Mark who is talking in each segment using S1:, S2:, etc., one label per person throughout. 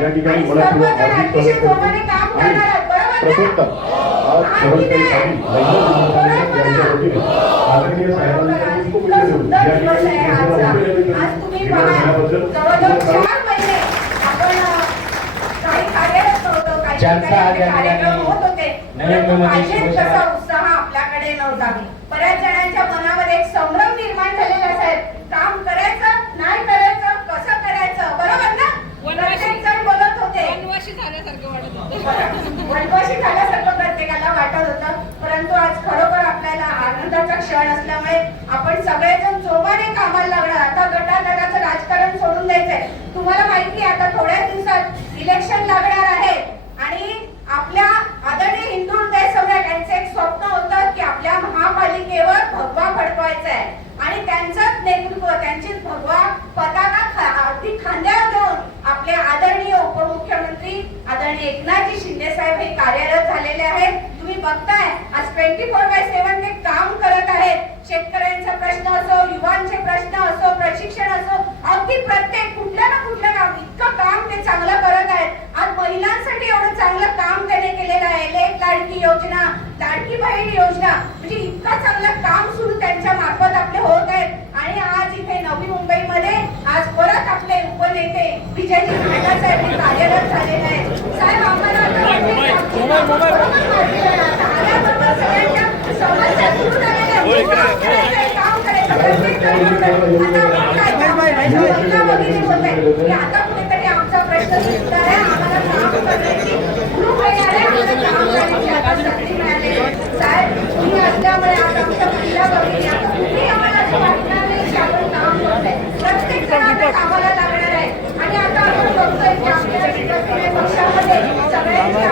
S1: या ठिकाणी मला खूप
S2: सर्वजण
S1: प्रथमतः आज साहेब यांच्या वतीने आदरणीय खूप. या ठिकाणी
S3: ज्यांचा या ठिकाणी नरेंद्र मोदी शिवसेना-
S2: तसा उत्साह आपल्याकडे नव्हता. बऱ्याच जणांच्या मनामध्ये एक संभ्रम निर्माण झालेला असेल काम करायचं नाही करायचं कसं करायचं? बरोबर ना प्रत्येक जण बोलत होते
S4: वनवासी झाल्यासारखं वाटत
S2: झाल्यासारखं प्रत्येकाला वाटत होतं. परंतु आज खरोखर आपल्याला आनंदाचा क्षण असल्यामुळे आपण सगळेजण जोमाने कामाला लागणार. आता गटागटाचं राजकारण सोडून द्यायचंय. तुम्हाला माहिती आता थोड्या दिवसात इलेक्शन लागणार आहे. आणि आपल्या आदरणीय हिंदू हृदय सम्राट यांचं एक स्वप्न होतं की आपल्या महापालिकेवर भगवा फडकवायचा आहे. आणि त्यांचंच नेतृत्व त्यांचे भगवा पताका अगदी खांद्यावर घेऊन आपले आदरणीय उपमुख्यमंत्री आदरणीय एकनाथजी शिंदे साहेब हे कार्यरत झालेले आहेत. तुम्ही बघताय आज ट्वेंटी फोर बाय सेव्हन ते काम करत आहेत. शेतकऱ्यांचा प्रश्न असो युवांचे प्रश्न असो प्रशिक्षण असो अगदी प्रत्येक कुठल्या ना कुठल्या काम इतकं काम ते चांगलं करत आहेत. आज महिलांसाठी एवढं चांगलं काम त्याने केलेलं आहे. लेख लाडकी योजना लाडकी बहीण योजना म्हणजे इतकं चांगलं काम सुरू त्यांच्या मार्फत आपले होत आहेत. आणि आज इथे नवी मुंबईमध्ये आज परत आपले उपनेते विजयजी साहेब कार्यरत झालेले आहेत. साहेब आम्हाला आता समस्या सुरू आता कुठेतरी आमचा प्रश्न सुटणार आहे आम्हाला काम करण्याची ग्रुप येणार आहे साहेब तुम्ही असल्यामुळे आज आमच्या महिला आता आम्हाला असं वाटणार नाही की आपण काम प्रत्येक जण आता कामाला लागणार आहे आणि आता आपण बघतोय की आपल्या पक्षामध्ये सगळ्यांची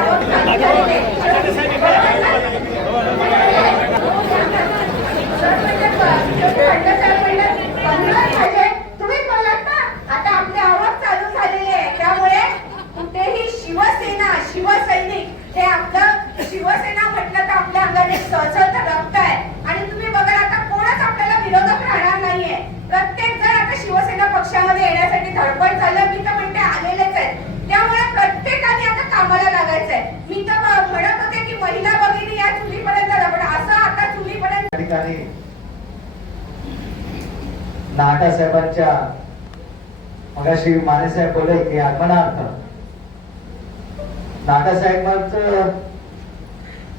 S2: आहे.
S3: Terima kasih. साहेबांच्या मगाशी मानेसाहेब बोलले की आगमनार्थ. नाटा साहेबांचं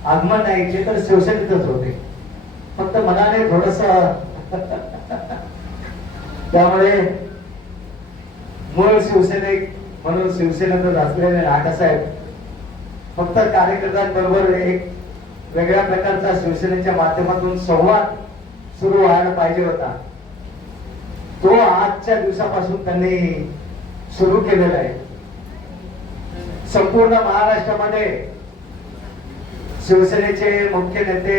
S3: आगमन नाही ते तर शिवसेनेतच होते. फक्त मनाने थोडस त्यामुळे मूळ शिवसैनिक म्हणून शिवसेनेतच असलेले नाटासाहेब फक्त कार्यकर्त्यांबरोबर एक वेगळ्या प्रकारचा शिवसेनेच्या माध्यमातून संवाद सुरू व्हायला पाहिजे होता. तो आजच्या दिवसापासून त्यांनी सुरू केलेला आहे. संपूर्ण महाराष्ट्रामध्ये शिवसेनेचे मुख्य नेते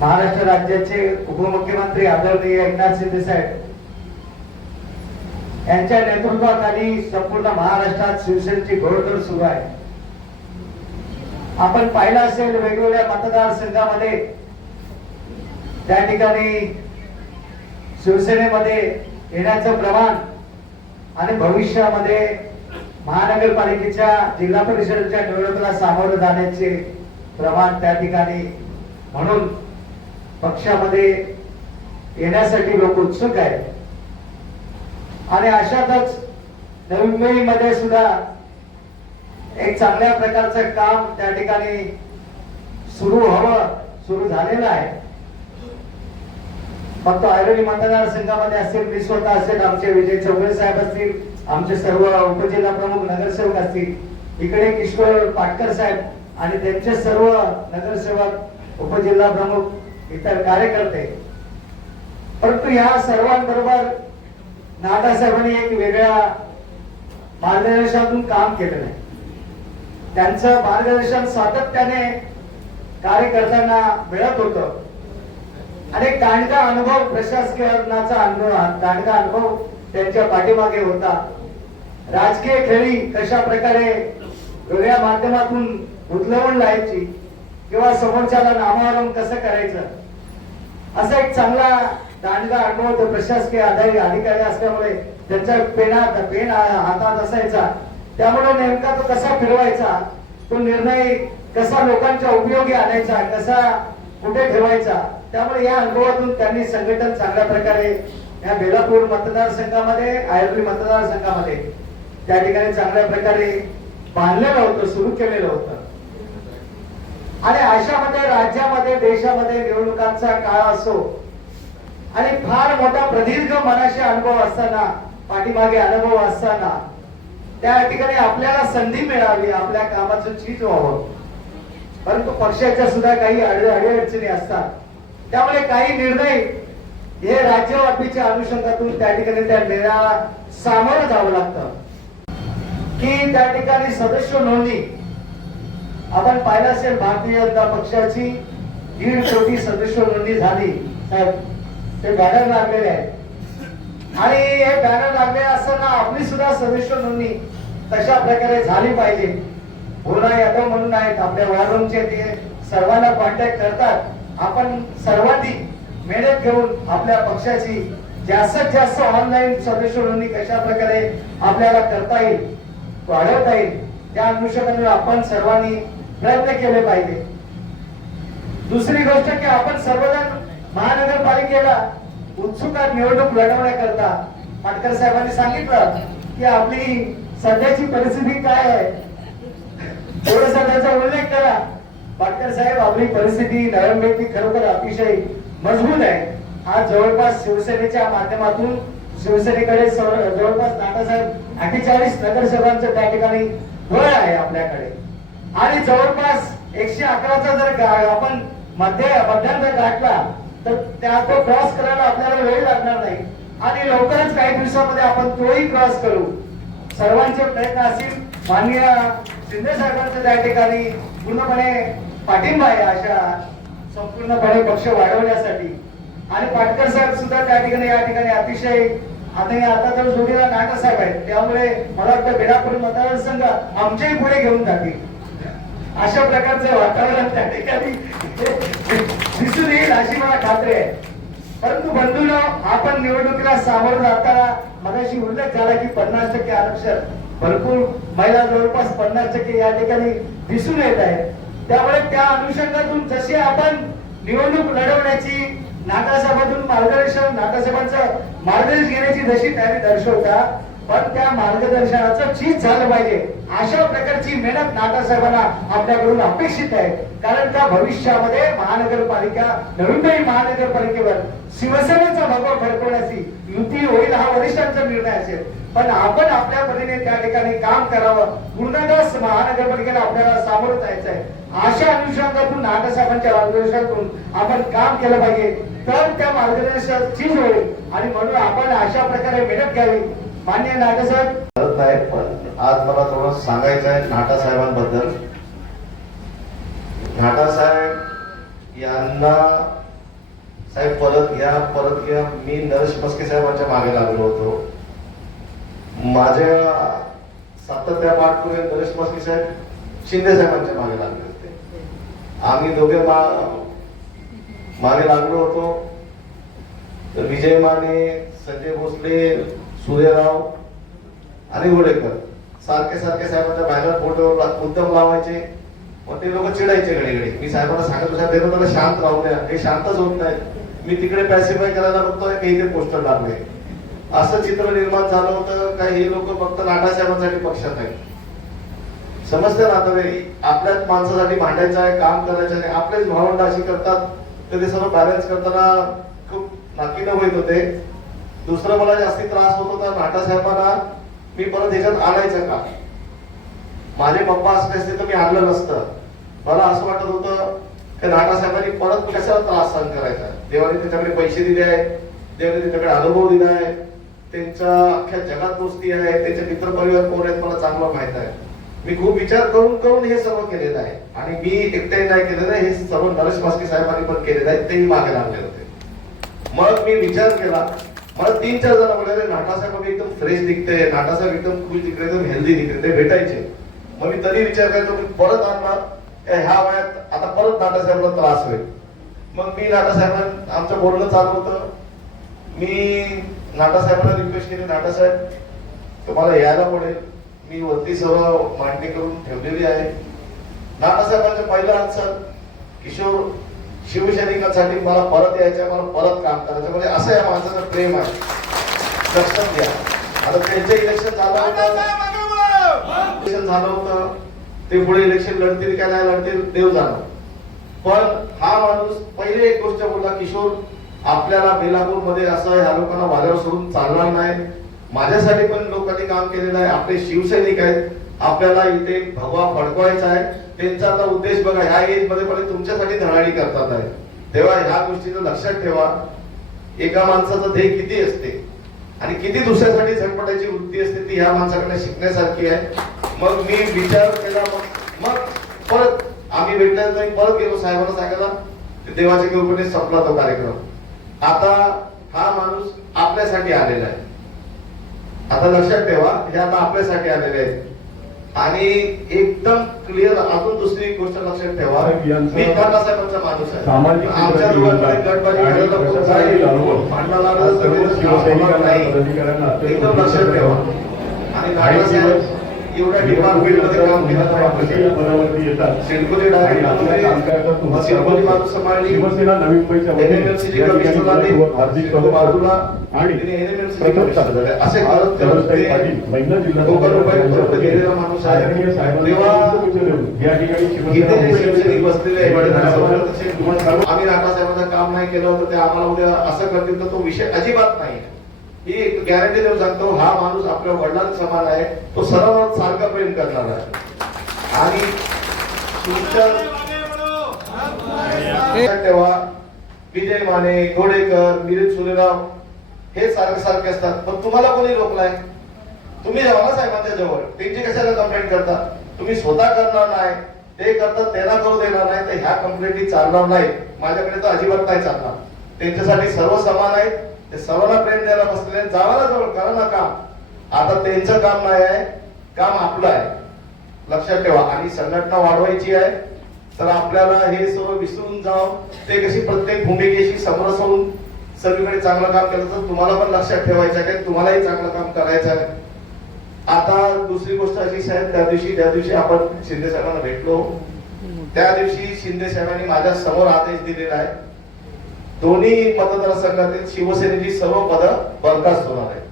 S3: महाराष्ट्र राज्याचे उपमुख्यमंत्री आदरणीय एकनाथ शिंदे साहेब यांच्या नेतृत्वाखाली संपूर्ण महाराष्ट्रात शिवसेनेची घोडदौड सुरू आहे. आपण पाहिलं असेल वेगवेगळ्या मतदारसंघामध्ये त्या ठिकाणी शिवसेनेमध्ये येण्याचं प्रमाण आणि भविष्यामध्ये महानगरपालिकेच्या जिल्हा परिषदेच्या निवडणुकीला सामोरं जाण्याचे प्रमाण त्या ठिकाणी म्हणून पक्षामध्ये येण्यासाठी लोक उत्सुक आहेत. आणि अशातच नवी मुंबईमध्ये सुद्धा एक चांगल्या प्रकारचं काम त्या ठिकाणी सुरू हवं सुरू झालेलं आहे. फक्त ऐरोली मतदारसंघामध्ये असेल मी स्वतः असेल आमचे विजय चौगळे साहेब असतील आमचे सर्व उपजिल्हा प्रमुख नगरसेवक असतील. इकडे किशोर पाटकर साहेब आणि त्यांचे सर्व नगरसेवक उपजिल्हा प्रमुख इतर कार्यकर्ते. परंतु या सर्वांबरोबर नादासाहेबांनी एक वेगळ्या मार्गदर्शनातून काम केलेलं आहे. त्यांचं मार्गदर्शन सातत्याने कार्यकर्त्यांना मिळत होतं. आणि दांडगा अनुभव प्रशासकीयचा अनुभव दांडगा अनुभव त्यांच्या पाठीमागे होता. राजकीय खेळी कशा प्रकारे वेगळ्या माध्यमातून उतलवून लावायची किंवा समोरच्याला नामावरून कसं करायचं? असा एक चांगला दांडगा अनुभव तो प्रशासकीय आधारित अधिकारी असल्यामुळे त्यांच्या पेना पेन हातात असायचा. त्यामुळे नेमका तो कसा फिरवायचा? तो निर्णय कसा लोकांच्या उपयोगी आणायचा? कसा कुठे ठेवायचा? त्यामुळे या अनुभवातून त्यांनी संघटन चांगल्या प्रकारे या बेलापूर मतदारसंघामध्ये आयर्ली मतदारसंघामध्ये त्या ठिकाणी चांगल्या प्रकारे बांधलेलं होतं सुरू केलेलं होतं. आणि अशामध्ये राज्यामध्ये देशामध्ये निवडणुकांचा काळ असो आणि फार मोठा प्रदीर्घ मनाशी अनुभव असताना पाठीमागे अनुभव असताना त्या ठिकाणी आपल्याला संधी मिळावी आपल्या कामाचं चीज व्हावं. परंतु पक्षाच्या सुद्धा काही अडीअडचणी असतात. त्यामुळे काही निर्णय हे राज्यव्यापीच्या अनुषंगातून त्या ठिकाणी त्या निर्णयाला सामोरं जावं लागतं. की त्या ठिकाणी सदस्य नोंदणी. आपण पाहिलं असेल भारतीय जनता पक्षाची दीड कोटी सदस्य नोंदणी झाली. साहेब ते बॅनर लागलेले आहे आणि हे बॅनर लागले असताना आपली सुद्धा सदस्य नोंदणी तशा प्रकारे झाली पाहिजे. भोला यादव म्हणून आहेत आपल्या वारूमचे ते सर्वांना कॉन्टॅक्ट करतात. आपण सर्वांनी मेहनत घेऊन आपल्या पक्षाची जास्तीत जास्त ऑनलाईन सदस्य नोंदणी कशा प्रकारे आपल्याला करता येईल वाढवता येईल त्या अनुषंगाने आपण सर्वांनी प्रयत्न केले पाहिजे. दुसरी गोष्ट की आपण सर्वजण महानगरपालिकेला उत्सुक निवडणूक लढवण्याकरता पाटकर साहेबांनी सांगितलं की आपली सध्याची परिस्थिती काय आहे? थोडासा त्याचा उल्लेख करा. पाटकर साहेब आपली परिस्थिती नरमबेती खरोखर अतिशय मजबूत आहे. आज जवळपास शिवसेनेच्या माध्यमातून शिवसेनेकडे जवळपास नानासाहेब अठ्ठेचाळीस नगरसेवकांचं त्या ठिकाणी बळ आहे आपल्याकडे. आणि जवळपास एकशे अकराचा जर आपण मध्य मध्यांतर गाठला तर त्या तो क्रॉस करायला आपल्याला वेळ लागणार नाही. आणि लवकरच काही दिवसामध्ये आपण तोही क्रॉस करू. सर्वांचे प्रयत्न असतील माननीय शिंदे साहेबांचं त्या ठिकाणी पूर्णपणे पाठिंबा आहे अशा संपूर्णपणे पक्ष वाढवण्यासाठी. आणि पाटकर साहेब सुद्धा त्या ठिकाणी या ठिकाणी अतिशय आता आता तर जोडीला नाना साहेब आहेत. त्यामुळे मला वाटतं बेडापूर मतदारसंघ आमच्याही पुढे घेऊन जातील. अशा प्रकारचे वातावरण त्या ठिकाणी दिसून येईल अशी मला खात्री आहे. परंतु बंधून आपण निवडणुकीला सामोरं जाताना मगाशी उल्लेख झाला की पन्नास टक्के आरक्षण भरपूर महिला जवळपास पन्नास टक्के या ठिकाणी दिसून येत आहे. त्यामुळे त्या अनुषंगातून जशी आपण निवडणूक लढवण्याची नाटासाहेबांतून मार्गदर्शन नाटासाहेबांचं मार्गदर्शन घेण्याची जशी तयारी दर्शवता पण त्या मार्गदर्शनाचं चीज झालं पाहिजे. अशा प्रकारची मेहनत नाटासाहेबांना आपल्याकडून अपेक्षित आहे. कारण त्या भविष्यामध्ये महानगरपालिका नवी मुंबई महानगरपालिकेवर शिवसेनेचा भगवा फडकवण्याची युती होईल हा वरिष्ठांचा निर्णय असेल. पण आपण आपल्या परीने त्या ठिकाणी काम करावं. पूर्णदास महानगरपालिकेला आपल्याला सामोरं जायचं आहे अशा अनुषंगातून नाटासाहेबांच्या मार्गदर्शनातून आपण काम केलं पाहिजे. तर त्या मार्गदर्शन चीज होईल आणि म्हणून आपण अशा प्रकारे मेहनत घ्यावी. मान्य नाटासाहेब
S5: करत नाही पण आज मला थोडं सांगायचं आहे नाटा साहेबांबद्दल नाटा साहेब यांना साहेब परत घ्या परत घ्या मी नरेश मस्के साहेबांच्या मागे लागलो होतो. माझ्या सातत्या पाठपुरे नरेश मस्की साहेब शिंदे साहेबांच्या मागे लागले होते. आम्ही दोघे मा मागे लागलो होतो. तर विजय माने संजय भोसले सूर्यराव आणि गोडेकर सारखे सारखे साहेबांच्या बाहेर फोटोवर मुद्दाम लावायचे. मग ते लोक चिडायचे घडीघडी. मी साहेबांना सांगत होतो "साहेब, त्याला शांत राहू द्या. हे शांतच होत नाही मी तिकडे पॅसिफाय करायला बघतोय काही इथे पोस्टर लागले? असं चित्र निर्माण झालं होतं का हे लोक फक्त नाटासाहेबांसाठी पक्षात आहेत. समजते ना आता आपल्याच माणसासाठी भांडायचं आहे काम करायचं आहे आपलेच भावंड अशी करतात तर ते सर्व बॅलन्स करताना खूप नाकीनं होत होते. दुसरं मला जास्ती त्रास होत होता नाटासाहेबांना मी परत ह्याच्यात आणायचं का? माझे पप्पा असले असते तर मी आणलं नसतं. मला असं वाटत होतं की नाटासाहेबांनी परत कशाला त्रास सहन करायचा? देवाने त्याच्याकडे पैसे दिले आहेत देवाने त्याच्याकडे अनुभव दिला आहे. त्यांच्या अख्ख्या जगात दोस्ती आहे त्यांचे मित्र परिवार कोण आहेत मला चांगलं माहीत आहे. मी खूप विचार करून करून हे सर्व केलेलं आहे. आणि मी एकट्याने नाही केलेलं आहे हे सर्व नरेश मास्के साहेबांनी पण केलेलं आहे तेही मागे लागले होते. मग मी विचार केला मला तीन चार जण म्हणाले नाटासाहेब एकदम फ्रेश दिखते नाटासाहेब एकदम खुश दिखते एकदम हेल्दी दिखते ते भेटायचे. मग मी तरी विचार करायचो मी परत आणणार ह्या वयात आता परत नाटासाहेबला त्रास होईल. मग मी नाटासाहेबांना आमचं बोलणं चालू होतं. मी नाटासाहेबांना रिक्वेस्ट केली. नाटासाहेब तुम्हाला यायला पडेल. मी वरती सर्व मांडणी करून ठेवलेली आहे. नानासाहेबांचं पहिलं आन्सर किशोर शिवसैनिकांसाठी मला परत यायचं आहे, मला परत काम करायचं म्हणजे असं या माणसाचं प्रेम आहे. लक्षात घ्या. आता त्यांचं इलेक्शन झालं होतं. इलेक्शन झालं होतं. ते पुढे इलेक्शन लढतील का नाही लढतील देव जाणं. पण हा माणूस पहिले एक गोष्ट बोलला किशोर आपल्याला बेलापूरमध्ये असं ह्या लोकांना वाऱ्यावर सोडून चालणार नाही. माझ्यासाठी पण लोकांनी काम केलेलं आहे. आपले शिवसैनिक आहेत. आपल्याला इथे भगवा फडकवायचा आहे. त्यांचा आता उद्देश बघा ह्या एजमध्ये पण तुमच्यासाठी धडाडी करतात आहे. तेव्हा ह्या गोष्टीचं लक्षात ठेवा. एका माणसाचं ध्येय किती असते आणि किती दुसऱ्यासाठी झटपटायची वृत्ती असते ती ह्या माणसाकडे शिकण्यासारखी आहे. मग मी विचार केला मग मग परत आम्ही भेटल्यानंतर परत गेलो. साहेबांना सांगायला देवाच्या कृपेने संपला तो कार्यक्रम. आता हा माणूस आपल्यासाठी आलेला आहे. आता लक्षात ठेवा हे आता आपल्यासाठी आलेले आहेत. आणि एकदम क्लिअर अजून दुसरी गोष्ट लक्षात ठेवा. मी काकासाहेबांचा माणूस आहे. आमच्या गटबाजी भांडणाला एकदम लक्षात ठेवा. आणि एवढ्या काम केलं तर
S1: पदावरती येतात. आणि
S5: सांभाळली
S1: शिवसेना हार्दिक
S5: बाजूला. असे
S1: महिला जिल्हा
S5: गेलेला माणूस आहे. तेव्हा
S1: या ठिकाणी
S5: बसलेले आम्ही नानासाहेबांचं काम नाही केलं होतं ते आम्हाला उद्या असं करतील तर तो विषय अजिबात नाही ही एक गॅरंटी देऊन सांगतो हा माणूस आपल्या वडिलांचा समान आहे तो सर्व सारखा प्रेम करणार आहे. आणि तेव्हा विजय माने घोडेकर मिलिंद सुरेराव हे सारखे सारखे असतात. पण तुम्हाला कोणी रोखलाय? तुम्ही जावा ना साहेबांच्या जवळ त्यांची कशाला कंप्लेंट करता? तुम्ही स्वतः करणार नाही. ते करतात त्यांना करू देणार नाही. तर ह्या कंप्लेंटी चालणार नाही. माझ्याकडे तर अजिबात नाही चालणार. त्यांच्यासाठी सर्व समान आहेत. ते सर्वांना प्रेम द्यायला बसलेले जावाला जावा ना जवळ करा ना काम. आता त्यांचं काम नाही आहे काम आपलं आहे. लक्षात ठेवा. आणि संघटना वाढवायची आहे तर आपल्याला हे सर्व विसरून जावं. ते कशी प्रत्येक भूमिकेशी समरस होऊन सगळीकडे चांगलं काम केलं तर तुम्हाला पण लक्षात ठेवायचं आहे तुम्हालाही चांगलं काम करायचं आहे. आता दुसरी गोष्ट अशी साहेब त्या दिवशी त्या दिवशी आपण शिंदे साहेबांना भेटलो. त्या दिवशी शिंदे साहेबांनी माझ्यासमोर आदेश दिलेला आहे. दोन्ही मतदारसंघातील शिवसेनेची सर्व पदं बरखास्त होणार आहेत.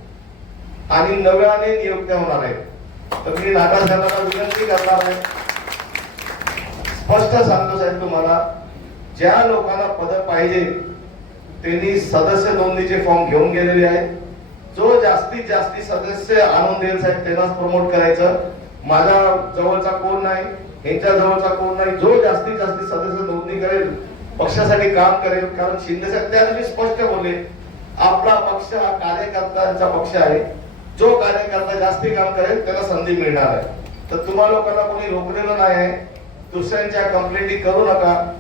S5: आणि नव्याने नियुक्त्या होणार आहेत. तर मी नागासाहेबांना विनंती करणार आहे. स्पष्ट सांगतो साहेब तुम्हाला ज्या लोकांना पद पाहिजे त्यांनी सदस्य नोंदणीचे फॉर्म घेऊन गेलेले आहेत. जो जास्तीत जास्ती सदस्य आणून देईल साहेब त्यांनाच प्रमोट करायचं. माझ्या जवळचा कोण नाही यांच्या जवळचा कोण नाही जो जास्तीत जास्ती सदस्य नोंदणी करेल पक्षासाठी काम करेल कारण शिंदे साहेब त्या स्पष्ट बोलले आपला पक्ष हा कार्यकर्त्यांचा पक्ष आहे. जो कार्यकर्ता जास्ती काम करेल त्याला संधी मिळणार आहे. तर तुम्हा लोकांना कोणी रोखलेलं नाही आहे. दुसऱ्यांच्या कंप्लेंटी करू नका.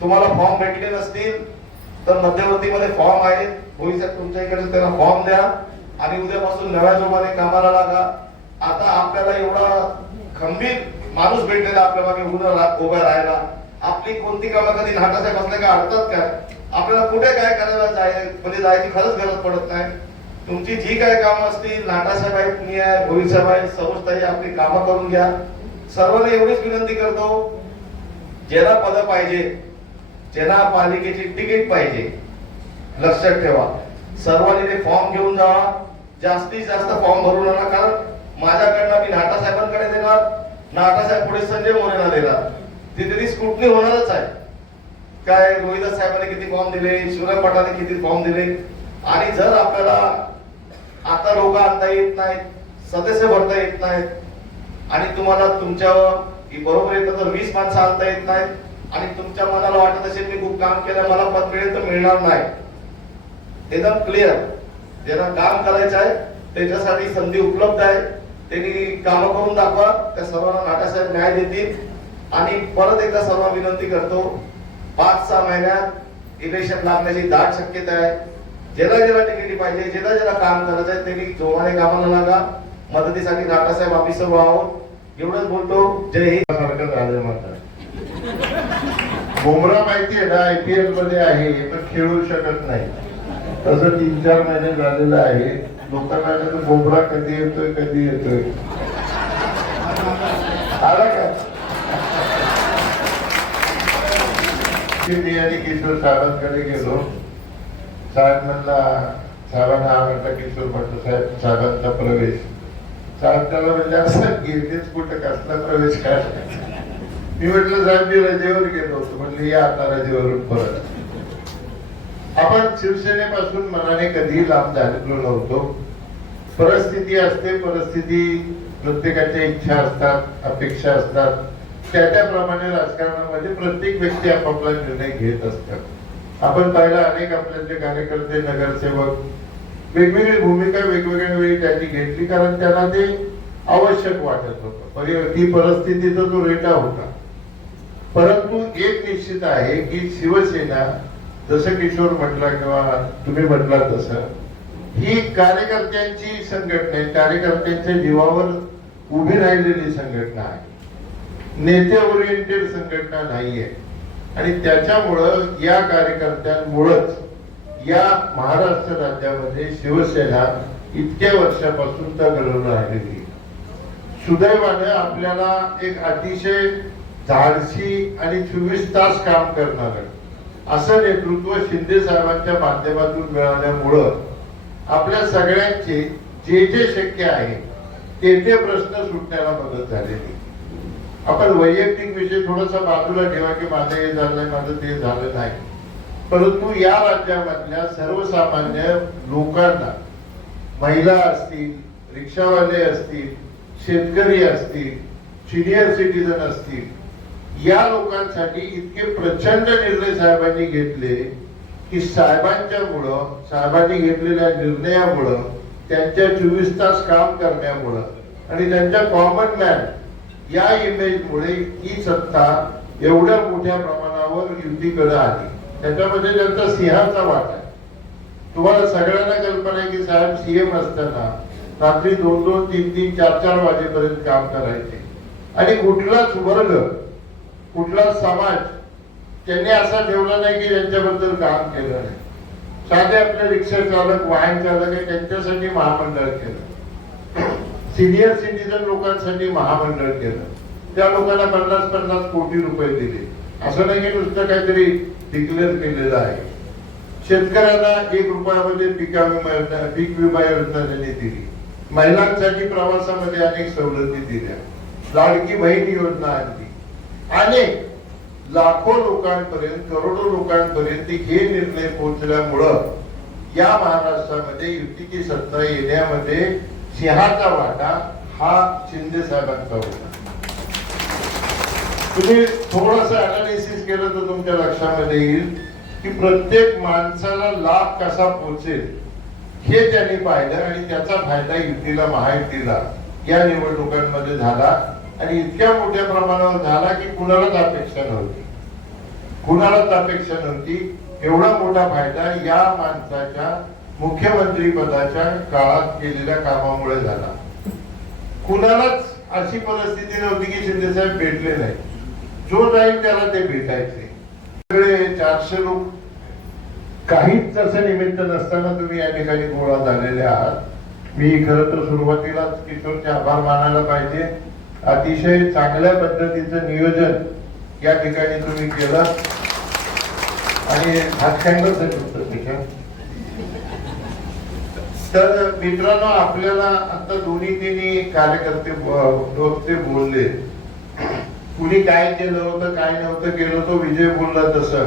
S5: तुम्हाला फॉर्म भेटले नसतील तर मध्यवर्तीमध्ये फॉर्म आहेत. भोईसाहेब तुमच्या इकडे त्यांना फॉर्म द्या. आणि उद्यापासून नव्या जोमाने कामाला लागा. आता आपल्याला एवढा खंबीर माणूस भेटलेला आपल्या मागे उभं रा- राहायला. आपली कोणती कामं कधी नाटासाहेब असले का अडतात काय आपल्याला कुठे काय करायला जाय म्हणजे जायची खरंच गरज पडत नाही. तुमची जी काय कामं असतील नाटासाहेब आहेत मी आहे भोईर साहेब आहे सरोजताई आपली कामं करून घ्या. सर्वांना एवढीच विनंती करतो ज्याला पद पाहिजे ज्याला पालिकेची तिकीट पाहिजे लक्षात ठेवा. सर्वांनी ते फॉर्म घेऊन जावा. जास्तीत जास्त फॉर्म भरून आणा कारण माझ्याकडनं मी नाटासाहेबांकडे देणार नाटासाहेब पुढे संजय मोरेला देणार. तिथे ती स्क्रुटनी होणारच आहे. काय रोहिदास साहेबांनी किती फॉर्म दिले शिवराम पटाने किती फॉर्म दिले? आणि जर आपल्याला आता लोक आणता येत नाहीत सदस्य भरता येत नाहीत आणि तुम्हाला तुमच्या बरोबर येतं तर वीस माणसं आणता येत नाहीत आणि तुमच्या मनाला वाटत असेल मी खूप काम केलं मला पद मिळेल तर मिळणार नाही. एकदम क्लिअर ज्यांना काम करायचं आहे त्याच्यासाठी संधी उपलब्ध आहे. त्यांनी काम करून दाखवा. त्या सर्वांना नाट्यासाहेब न्याय देतील. आणि परत एकदा सर्व विनंती करतो पाच सहा महिन्यात इलेक्शन लागण्याची दाट शक्यता आहे. ज्याला ज्याला तिकीट पाहिजे ज्याला ज्याला काम करायचं आहे त्यांनी जोमाने कामाला लागा. मदतीसाठी नाटासाहेब आम्ही सर्व आहोत. एवढंच बोलतो जय हिंद.
S1: सारखं झालं म्हणतात बुमरा माहितीये ना आयपीएलमध्ये आहे पण खेळू शकत नाही. तसं तीन चार महिने झालेलं आहे. लोकांना वाटतं बुमरा कधी येतोय कधी येतोय. आला का? मी आणि किशोर साहेबांकडे गेलो. साहेब म्हणला साहेबांना आवडला किशोर म्हटलं साहेब साहेबांचा प्रवेश. साहेब त्याला म्हणजे असं गेलेच कुठं कसला प्रवेश काय मी म्हटलं साहेब मी रजेवर गेलो होतो. म्हटलं या आता रजेवरून परत. आपण शिवसेनेपासून मनाने कधी लांब झालेलो नव्हतो. परिस्थिती असते परिस्थिती प्रत्येकाच्या इच्छा असतात अपेक्षा असतात. त्या त्याप्रमाणे राजकारणामध्ये प्रत्येक व्यक्ती आपापला निर्णय घेत असतात. आपण पाहिलं अनेक आपल्याचे कार्यकर्ते नगरसेवक वेगवेगळी भूमिका वेगवेगळ्या वेळी त्यांनी घेतली कारण त्यांना ते आवश्यक वाटत होत. परि- ती परिस्थितीचा जो रेटा होता. परंतु एक निश्चित आहे की शिवसेना जसं किशोर म्हटला किंवा तुम्ही म्हटला तसं ही कार्यकर्त्यांची संघटना आहे. कार्यकर्त्यांच्या जीवावर उभी राहिलेली संघटना आहे. नेते ओरिएंटेड संघटना नाहीये. आणि त्याच्यामुळं या कार्यकर्त्यांमुळंच या महाराष्ट्र राज्यामध्ये शिवसेना इतक्या वर्षापासून तर घडवून राहिलेली सुदैवाने आपल्याला एक अतिशय धाडसी आणि चोवीस तास काम करणार असं नेतृत्व शिंदे साहेबांच्या माध्यमातून मिळाल्यामुळं आपल्या सगळ्यांचे जे जे शक्य आहे ते ते प्रश्न सुटण्याला मदत झालेली आपण वैयक्तिक विषय थोडासा बाजूला ठेवा की माझं हे झालंय माझं ते झालं नाही. परंतु या राज्यामधल्या सर्वसामान्य लोकांना महिला असतील रिक्षावाले असतील शेतकरी असतील सिनियर सिटीजन असतील या लोकांसाठी इतके प्रचंड निर्णय साहेबांनी घेतले की साहेबांच्या मुळं साहेबांनी घेतलेल्या निर्णयामुळं त्यांच्या चोवीस तास काम करण्यामुळं आणि त्यांच्या कॉमन मॅन या इमेजमुळे ही सत्ता एवढ्या मोठ्या प्रमाणावर युतीकडे आली. त्याच्यामध्ये त्यांचा सिंहाचा वाटा तुम्हाला सगळ्यांना कल्पना आहे की साहेब सीएम असताना रात्री दोन दोन तीन तीन चार चार वाजेपर्यंत काम करायचे. आणि कुठलाच वर्ग कुठला समाज त्यांनी असा ठेवला नाही की त्यांच्याबद्दल काम केलं नाही. साधे आपले रिक्षा चालक वाहन चालक आहे त्यांच्यासाठी महामंडळ केलं. सिनियर सिटीजन लोकांसाठी महामंडळ केलं. त्या लोकांना पन्नास पन्नास कोटी रुपये दिले. असं नाही की नुसतं काहीतरी डिक्लेअर केलेलं आहे. शेतकऱ्यांना एक रुपयामध्ये पिका विमा योजना पीक विमा योजना त्यांनी दिली. महिलांसाठी प्रवासामध्ये अनेक सवलती दिल्या. लाडकी बहीण योजना आणली. अनेक लाखो लोकांपर्यंत करोडो लोकांपर्यंत हे निर्णय पोहोचल्यामुळं या महाराष्ट्रामध्ये युतीची सत्ता येण्यामध्ये सिंहाचा वाटा हा शिंदे साहेबांचा होता. तुम्ही थोडस अनालिसिस केलं तर तुमच्या लक्षामध्ये येईल की प्रत्येक माणसाला लाभ कसा पोचेल हे त्यांनी पाहिलं आणि त्याचा फायदा युतीला महायुतीला या निवडणुकांमध्ये झाला आणि इतक्या मोठ्या प्रमाणावर झाला की कुणालाच अपेक्षा नव्हती. कुणालाच अपेक्षा नव्हती. एवढा मोठा फायदा या माणसाच्या मुख्यमंत्री पदाच्या काळात केलेल्या कामामुळे झाला. कुणालाच अशी परिस्थिती नव्हती की शिंदेसाहेब भेटले नाही. जो जाईल त्याला ते भेटायचे. सगळे चारशे लोक. काहीच तसं निमित्त नसताना तुम्ही या ठिकाणी गोळा झालेले आहात. मी खरं तर सुरुवातीलाच किशोरचे आभार मानायला पाहिजे. अतिशय चांगल्या पद्धतीचं नियोजन या ठिकाणी तुम्ही केलं. आणि हातखंडच तर मित्रांनो आपल्याला आता दोन्ही तिन्ही कार्यकर्ते ब- बोलले. कुणी काय केलं होतं काय नव्हतं केलं होतं विजय बोलला तसं.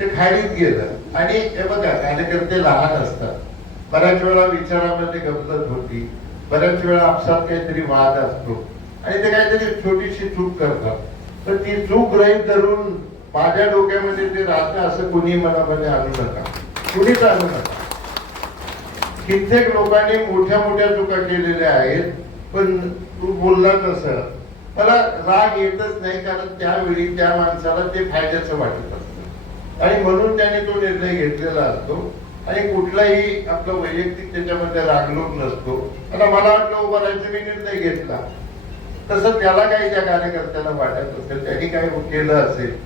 S1: ते खालीच गेलं. आणि हे बघा कार्यकर्ते लहान असतात. बऱ्याच वेळा विचारामध्ये गमलत होती. बऱ्याच वेळा आपसात काहीतरी वाद असतो. आणि ते काहीतरी छोटीशी चूक करतात. तर ती चूक राहील धरून माझ्या डोक्यामध्ये ते राहतं असं कुणी मनामध्ये आणू नका. कुणीच आणू नका. कित्येक लोकांनी मोठ्या मोठ्या चुका केलेल्या आहेत पण तू बोलला तसं. मला राग येतच नाही कारण त्यावेळी त्या माणसाला ते फायद्याचं वाटत असतं. आणि म्हणून त्याने तो निर्णय घेतलेला असतो. आणि कुठलाही आपला वैयक्तिक त्याच्यामध्ये रागलोक नसतो. आता मला वाटलं उभं राहायचं मी निर्णय घेतला. तसं त्याला काही त्या कार्यकर्त्याला वाटत असेल त्यांनी काही केलं असेल.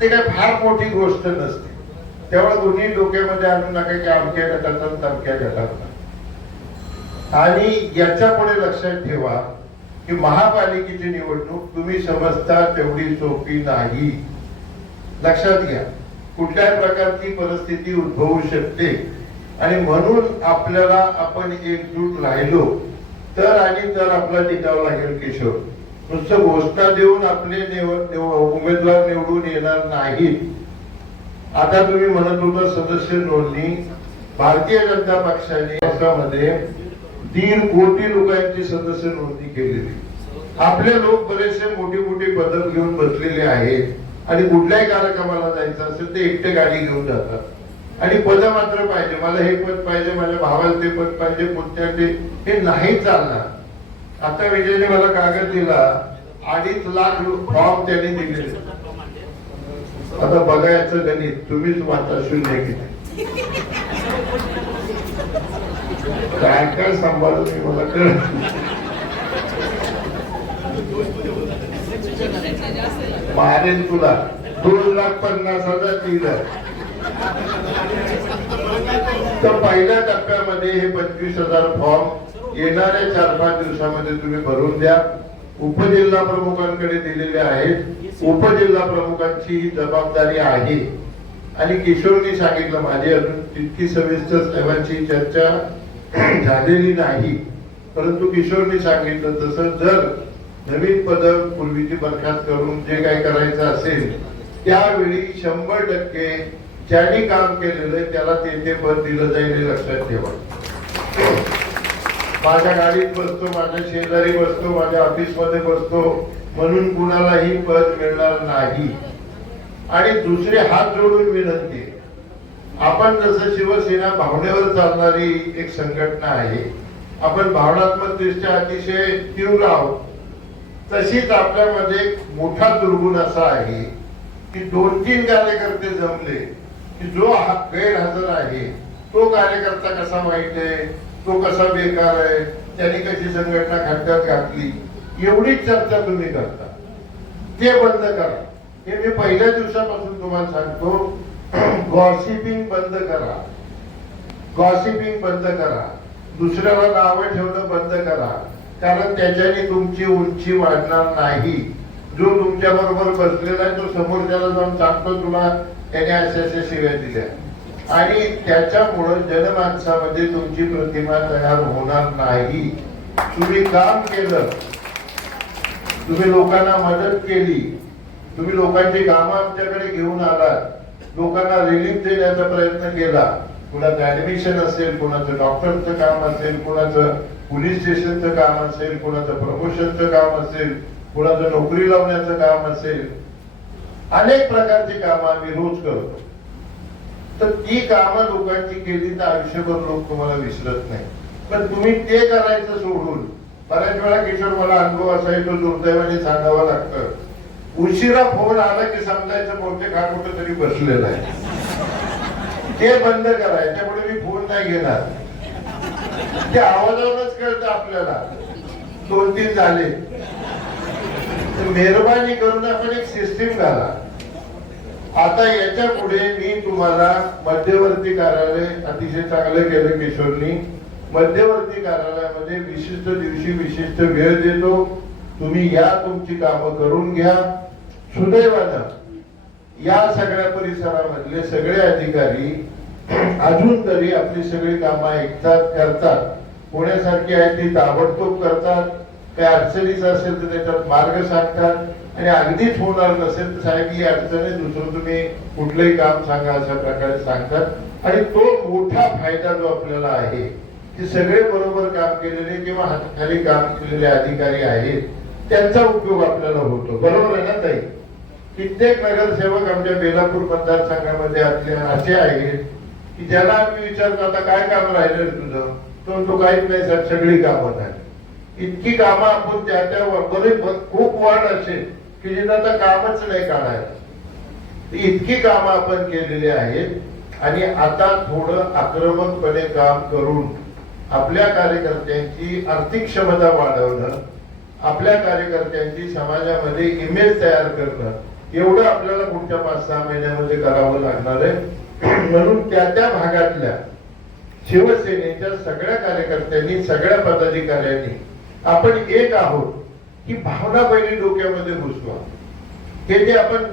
S1: ते काही फार मोठी गोष्ट नसते. त्यामुळे दोन्ही डोक्यामध्ये आणू नका की अमक्या गटाचा तमक्या गटाचा आणि याच्यापुढे लक्षात ठेवा की महापालिकेची निवडणूक तुम्ही समजता तेवढी सोपी नाही. लक्षात घ्या कुठल्या प्रकारची परिस्थिती उद्भवू शकते. आणि म्हणून आपल्याला आपण एकजूट राहिलो तर आणि तर आपला टिकावं लागेल किशोर नुसतं घोषणा देऊन आपले उमेदवार निवडून येणार नाहीत. आता तुम्ही म्हणत होता सदस्य नोंदणी भारतीय जनता पक्षाने देशामध्ये दीड कोटी लोकांची सदस्य नोंदणी केलेली. आपले लोक बरेचसे मोठी मोठी पदक घेऊन बसलेले आहेत. आणि कुठल्याही कार्यक्रमाला जायचं असेल ते एकटे गाडी घेऊन जातात. आणि पद मात्र पाहिजे. मला हे पद पाहिजे माझ्या भावाला ते पद पाहिजे कोणत्या ते हे नाही चालणार. आता विजयने मला कागद दिला. अडीच लाख फॉर्म त्यांनी दिलेले. आता बघायचं गणित तुम्हीच वाचा शून्य किती. काय काय सांभाळलं मला कळ मारेन तुला. दोन लाख पन्नास हजार दिलं. तर पहिल्या टप्प्यामध्ये हे पंचवीस हजार फॉर्म येणाऱ्या चार पाच दिवसामध्ये तुम्ही भरून द्या. उपजिल्हा प्रमुखांकडे दिलेले आहेत. उपजिल्हा प्रमुखांची ही जबाबदारी आहे. आणि किशोरनी सांगितलं माझी अजून तितकी सविस्तर साहेबांची चर्चा झालेली नाही. परंतु किशोरनी सांगितलं तसं जर नवीन पद पूर्वीची बरखास्त करून जे काही करायचं असेल त्यावेळी शंभर टक्के ज्यांनी काम केलेलं त्याला ते ते पद दिलं जाईल हे लक्षात ठेवा. माझ्या गाडीत बसतो माझ्या शेजारी बसतो माझ्या ऑफिसमध्ये बसतो म्हणून कुणालाही पद मिळणार नाही. आणि दुसरे हात जोडून विनंती आहे. आपण जसं शिवसेना भावनेवर चालणारी एक संघटना आहे आपण भावनात्मक दृष्ट्या अतिशय तीव्र आहोत. तशीच आपल्यामध्ये एक मोठा दुर्गुण असा आहे की दोन तीन कार्यकर्ते जमले की जो हा गैरहजर आहे तो कार्यकर्ता कसा वाईट आहे तो कसा बेकार आहे त्यांनी कशी संघटना खड्ड्यात घातली एवढीच चर्चा तुम्ही करता. ते बंद करा. हे मी पहिल्या दिवसापासून तुम्हाला सांगतो गॉसिपिंग बंद करा. गॉसिपिंग बंद करा. दुसऱ्याला नावं ठेवणं बंद करा. कारण त्याच्याने तुमची उंची वाढणार नाही. जो तुमच्या बरोबर बसलेला आहे तो समोरच्याला जाऊन सांगतो तुला त्याने अशा अशा शिव्या दिल्या. आणि त्याच्यामुळं जनमानसामध्ये तुमची प्रतिमा तयार होणार नाही. तुम्ही काम केलं. तुम्ही लोकांना मदत केली. तुम्ही लोकांची कामं आमच्याकडे घेऊन आलात. लोकांना रिलीफ देण्याचा प्रयत्न केला. कुणाचं ऍडमिशन असेल कुणाचं डॉक्टरचं काम असेल कुणाचं पोलीस स्टेशनचं काम असेल कुणाचं प्रमोशनचं काम असेल कुणाचं नोकरी लावण्याचं काम असेल अनेक प्रकारची कामं आम्ही रोज करतो. तर ती कामं लोकांची केली तर आयुष्यभर लोक तुम्हाला विसरत नाही पण तुम्ही ते करायचं सोडून बऱ्याच वेळा किशोर मला अनुभव असा दुर्दैवाने सांगावं लागतं. उशिरा फोन आला की समजायचं बहुतेक हा कुठं तरी बसलेला आहे. ते बंद करा याच्यामुळे मी फोन नाही घेणार. ते आवाजावरच कळतं आपल्याला. दोन तीन झाले. मेहरबानी करून आपण एक सिस्टीम घाला. आता याच्यापुढे मी तुम्हाला मध्यवर्ती कार्यालय अतिशय चांगलं केलं किशोरनी. मध्यवर्ती कार्यालयामध्ये विशिष्ट दिवशी विशिष्ट वेळ देतो. तुम्ही या तुमची कामं करून घ्या. सुदैवानं या सगळ्या परिसरामधले सगळे अधिकारी अजून तरी आपली सगळी कामं ऐकतात करतात. पुण्यासारखी आहे ती ताबडतोब करतात. काही अडचणीच असेल तर त्याच्यात मार्ग सांगतात. आणि अगदीच होणार नसेल तर साहेब ही अडचणी दुसरं तुम्ही कुठलंही काम सांगा अशा प्रकारे सांगतात. आणि तो मोठा फायदा जो आपल्याला आहे की सगळे बरोबर काम केलेले किंवा हाताखाली काम केलेले अधिकारी आहेत त्यांचा उपयोग आपल्याला होतो. बरोबर आहे ना ताई? कित्येक नगरसेवक आमच्या बेलापूर मतदारसंघामध्ये असले असे आहेत की ज्याला आम्ही विचारतो आता काय काम राहिलं तुझं? तो म्हणतो काहीच नाही सर सगळी कामं झाली. इतकी कामं आपण त्या त्या खूप वाढ असेल की जिथं आता कामच नाही काढायला. इतकी कामं आपण केलेली आहेत आणि आता थोडं आक्रमकपणे काम करून आपल्या कार्यकर्त्यांची आर्थिक क्षमता वाढवणं आपल्या कार्यकर्त्यांची समाजामध्ये इमेज तयार करणं एवढं आपल्याला पुढच्या पाच सहा महिन्यामध्ये करावं लागणार आहे. म्हणून त्या त्या भागातल्या शिवसेनेच्या सगळ्या कार्यकर्त्यांनी सगळ्या पदाधिकाऱ्यांनी आपण एक आहोत ही भावना पहिली डोक्यामध्ये घुसवा हे जे आपण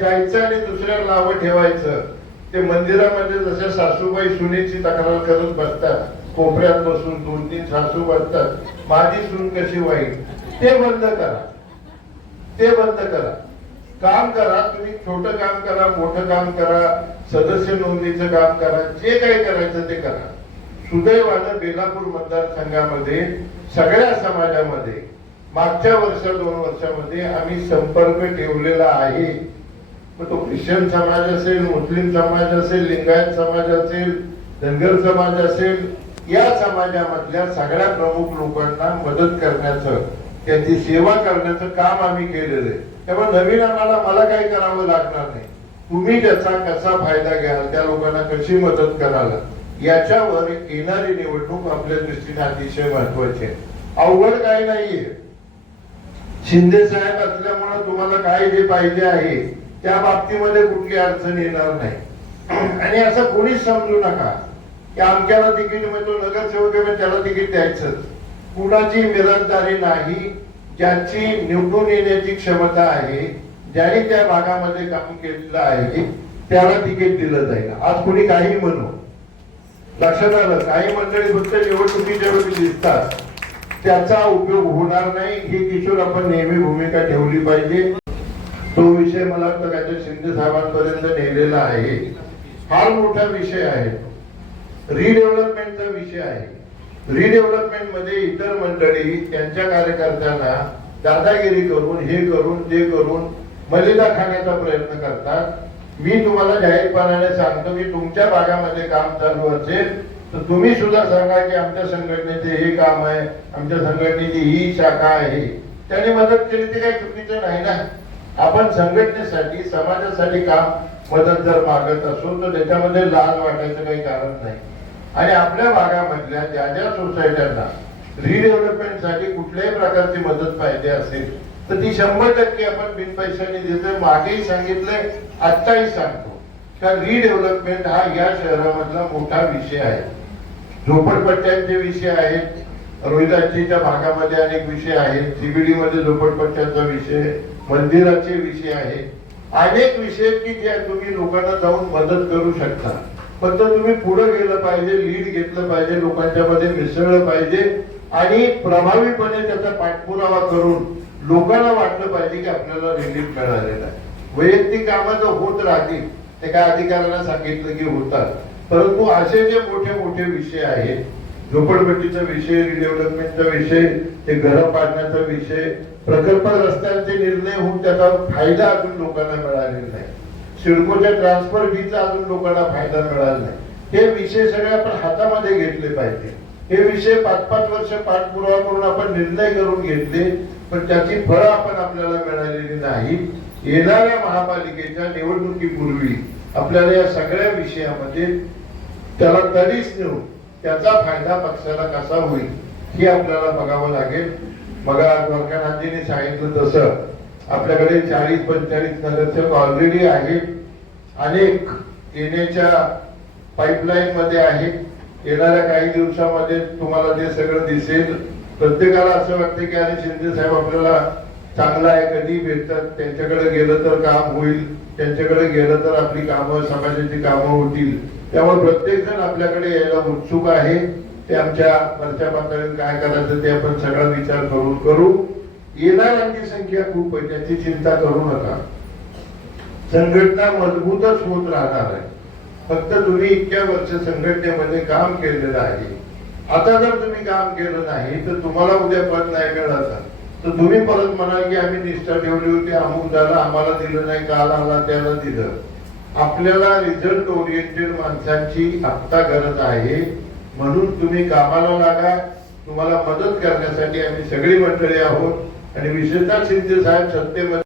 S1: जायचं आणि दुसऱ्याला नावं ठेवायचं ते मंदिरामध्ये जसं सासूबाई सुनेची तक्रार करत बसतात कोपऱ्यात बसून दोन तीन सासू बसतात माझी सून कशी वाईट ते बंद करा. ते बंद करा. काम करा तुम्ही छोटं काम करा मोठं काम करा सदस्य नोंदणीचं काम करा जे काही करायचं ते करा. सुदैवानं बेलापूर मतदारसंघामध्ये सगळ्या समाजामध्ये मागच्या वर्ष दोन वर्षामध्ये आम्ही संपर्क ठेवलेला आहे. मग तो ख्रिश्चन समाज असेल मुस्लिम समाज असेल लिंगायत समाज असेल धनगर समाज असेल या समाजामधल्या सगळ्या प्रमुख लोकांना मदत करण्याचं त्यांची सेवा करण्याचं काम आम्ही केलेलं आहे. त्यामुळे नवीन आम्हाला मला काही करावं लागणार नाही. तुम्ही त्याचा कसा फायदा घ्याल त्या लोकांना कशी मदत कराल याच्यावर येणारी निवडणूक आपल्या दृष्टीने अतिशय महत्वाची आहे. अवघड काही नाहीये. शिंदे साहेब असल्यामुळे तुम्हाला काय जे पाहिजे आहे त्या बाबतीमध्ये कुठली अडचण येणार नाही. आणि असं कोणीच समजू नका. की आमच्याला तिकीट मिळतो नगरसेवक आहे, त्याला तिकीट द्यायचंच. कुणाची मिरजदारी नाही ज्याची निवडून येण्याची क्षमता आहे ज्याने त्या भागामध्ये काम केलेलं आहे त्याला तिकीट दिलं जाईल. आज कुणी काही म्हणू लक्षात आलं काही मंडळी फक्त निवडणुकीच्या वेळी दिसतात. त्याचा उपयोग होणार नाही ही किशोर आपण नेहमी भूमिका ठेवली पाहिजे. तो विषय मला वाटतं काहीतरी शिंदे साहेबांपर्यंत नेलेला आहे. फार मोठा विषय आहे. रिडेव्हलपमेंटचा विषय आहे. रिडेव्हलपमेंटमध्ये इतर मंडळी त्यांच्या कार्यकर्त्यांना दादागिरी करून हे करून ते करून मलिदा खाण्याचा प्रयत्न करतात. मी तुम्हाला जाहीरपणाने सांगतो की तुमच्या भागामध्ये काम चालू असेल तर तुम्ही सुद्धा सांगा की आमच्या संघटनेचे हे काम आहे आमच्या संघटनेची ही शाखा आहे. त्याने मदत केली ते काही चुकीचं नाही ना? आपण संघटनेसाठी समाजासाठी काम मदत जर मागत असू तर त्याच्यामध्ये लाज वाटायचं काही कारण नाही. आणि आपल्या भागामधल्या ज्या ज्या सोसायट्यांना रिडेव्हलपमेंटसाठी कुठल्याही प्रकारची मदत पाहिजे असेल तर ती शंभर टक्के आपण बिन देतोय. मागेही सांगितलंय आत्ताही सांगतो. कारण रिडेव्हलपमेंट हा या शहरामधला मोठा विषय आहे. झोपडपट्ट्यांचे विषय आहेत रोहिदाजीच्या भागामध्ये अनेक विषय आहेत सीबीडी मध्ये झोपडपट्ट्यांचा विषय मंदिराचे विषय आहे अनेक विषय की जे तुम्ही लोकांना जाऊन मदत करू शकता. फक्त तुम्ही पुढे गेलं पाहिजे लीड घेतलं पाहिजे लोकांच्या मध्ये मिसळलं पाहिजे आणि प्रभावीपणे त्याचा पाठपुरावा करून लोकांना वाटलं पाहिजे की आपल्याला रिलीफ मिळालेला आहे. वैयक्तिक कामं जर होत राहतील. ते काय अधिकाऱ्यांना सांगितलं की होतात. परंतु असे जे मोठे मोठे विषय आहेत झोपडपट्टीचा विषय रिडेव्हलपमेंटचा विषय ते घरं पाडण्याचा विषय प्रकल्प रस्त्यांचे निर्णय होऊन त्याचा फायदा अजून लोकांना मिळालेला नाही. सिडकोच्या ट्रान्सफर फीचा अजून लोकांना फायदा मिळाला नाही. हे विषय सगळे आपण हातामध्ये घेतले पाहिजे. हे विषय पाच पाच वर्ष पाठपुरावा करून आपण निर्णय करून घेतले पण त्याची फळं आपण आपल्याला मिळालेली नाही. येणाऱ्या महापालिकेच्या निवडणुकीपूर्वी आपल्याला या सगळ्या विषयामध्ये त्याला तरीच नेऊन त्याचा फायदा पक्षाला कसा होईल हे आपल्याला बघावं लागेल. मग द्वारकानाथजींनी सांगितलं तसं आपल्याकडे चाळीस पंचेचाळीस नगरसेवक ऑलरेडी आहेत. अनेक येण्याच्या पाईपलाईन मध्ये आहेत. येणाऱ्या काही दिवसामध्ये तुम्हाला ते सगळं दिसेल. प्रत्येकाला असं वाटतं की अरे शिंदे साहेब आपल्याला चांगला आहे कधी भेटतात. त्यांच्याकडे गेलं तर काम होईल. त्यांच्याकडे गेलं तर आपली कामं समाजाची कामं होतील. त्यामुळे प्रत्येक जण आपल्याकडे यायला उत्सुक आहे. ते आमच्या वरच्या पातळीवर काय करायचं ते आपण सगळा विचार करून करू. येणाऱ्यांची संख्या खूप आहे त्याची चिंता करू नका. संघटना मजबूतच होत राहणार आहे. फक्त तुम्ही इतक्या वर्ष संघटनेमध्ये काम केलेलं आहे. आता जर तुम्ही काम केलं नाही तर तुम्हाला उद्या पद नाही मिळाला तर तुम्ही परत म्हणाल की आम्ही निष्ठा ठेवली होती अमुक झाला आम्हाला दिलं नाही काल आला त्याला दिलं. आपल्याला रिझल्ट ओरिएंटेड माणसांची आत्ता गरज आहे. म्हणून तुम्ही कामाला लागा. तुम्हाला मदत करण्यासाठी आम्ही सगळी मंडळी आहोत. आणि विशेषतः शिंदे साहेब सत्तेमध्ये